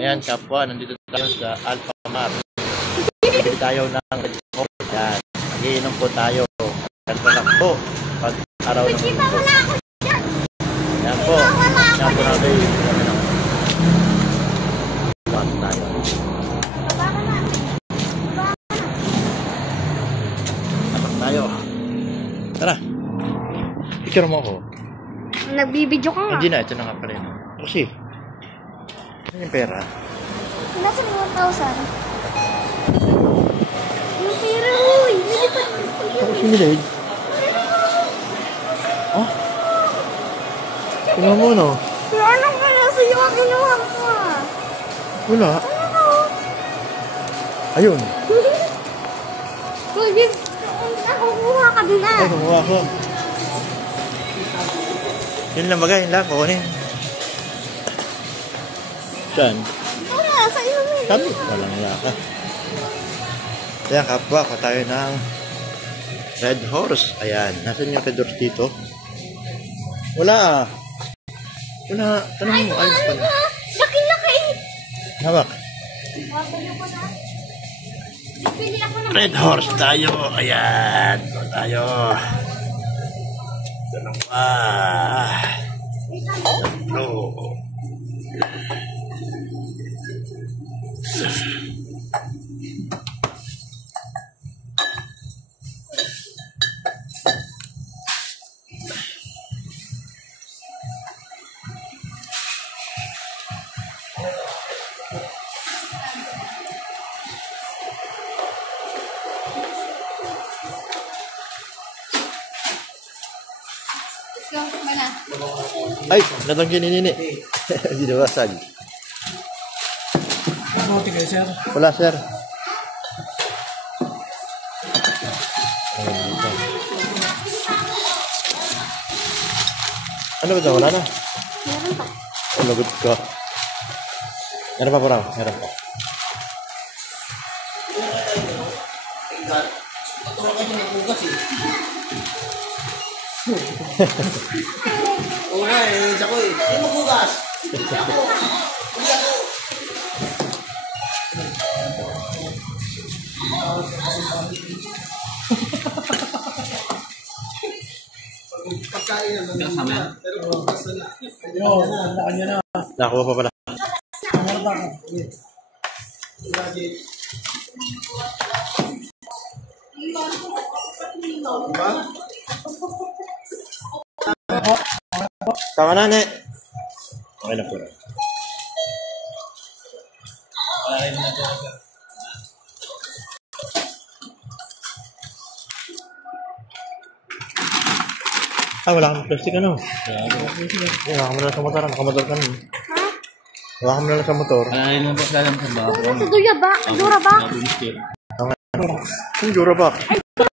Ayan, kapwa, nandito tayo sa Alpha Mart. Bibili tayo ng Red Horse. Ayan, nagiinom po tayo. Ganda lang po. Pag araw ng mundo. Ayan po. Ayan po natin. Ayan tayo. Apak tayo. Tara. Picture mo ako. Nagbibidyo ka nga. Hindi na, ito na nga pala yun. Kasi, ano yung pera? Nasa 1,000. Yung pera, huy! Nilipad mo. Ako sinilid. Oh? Tingnan mo, no? Pero anong pala sa'yo ang kinuha ko? Wala. Ano? Ayun. Kuya, nakukuha ka din ah. Ay, kumuha ko. Yun lang bagay, yun lang. Kukunin. Saan? Wala, sa iyo mo. Sabi, walang yaka. Ayan, kapwa ko tayo ng Red Horse. Ayan, nasan yung Red Horse dito? Wala. Wala. Tanong mo, ayos pala. Laki-laki. Hawak. Wapalo ko na. Bili ako ng Red Horse tayo. Ayan. Ito tayo. Dalawa. Tatlo. Ay, natanggi ni Nini. Hindi na basag. Buti kayo, sir. Wala, sir. Ano ba ito? Wala na? Meron pa. Oh, lagot ka. Meron pa po raw. Meron pa. Oo nga eh, isa ko eh. Ay, magbugas! Ako! Hindi ako! Pagkain naman na. Pero bukas na. Oo, nakan nyo na. Nakuha pa pala. Meron pa ako. Tama na, ne. Okay na po. Ah, wala kang plastic ano? Wala ka mo na sa motor. Nakamotor ka nun. Ha? Wala ka mo na sa motor. Ay, nung pas lang sa bago. Sa duya ba? Dura ba? Ang Jura ba?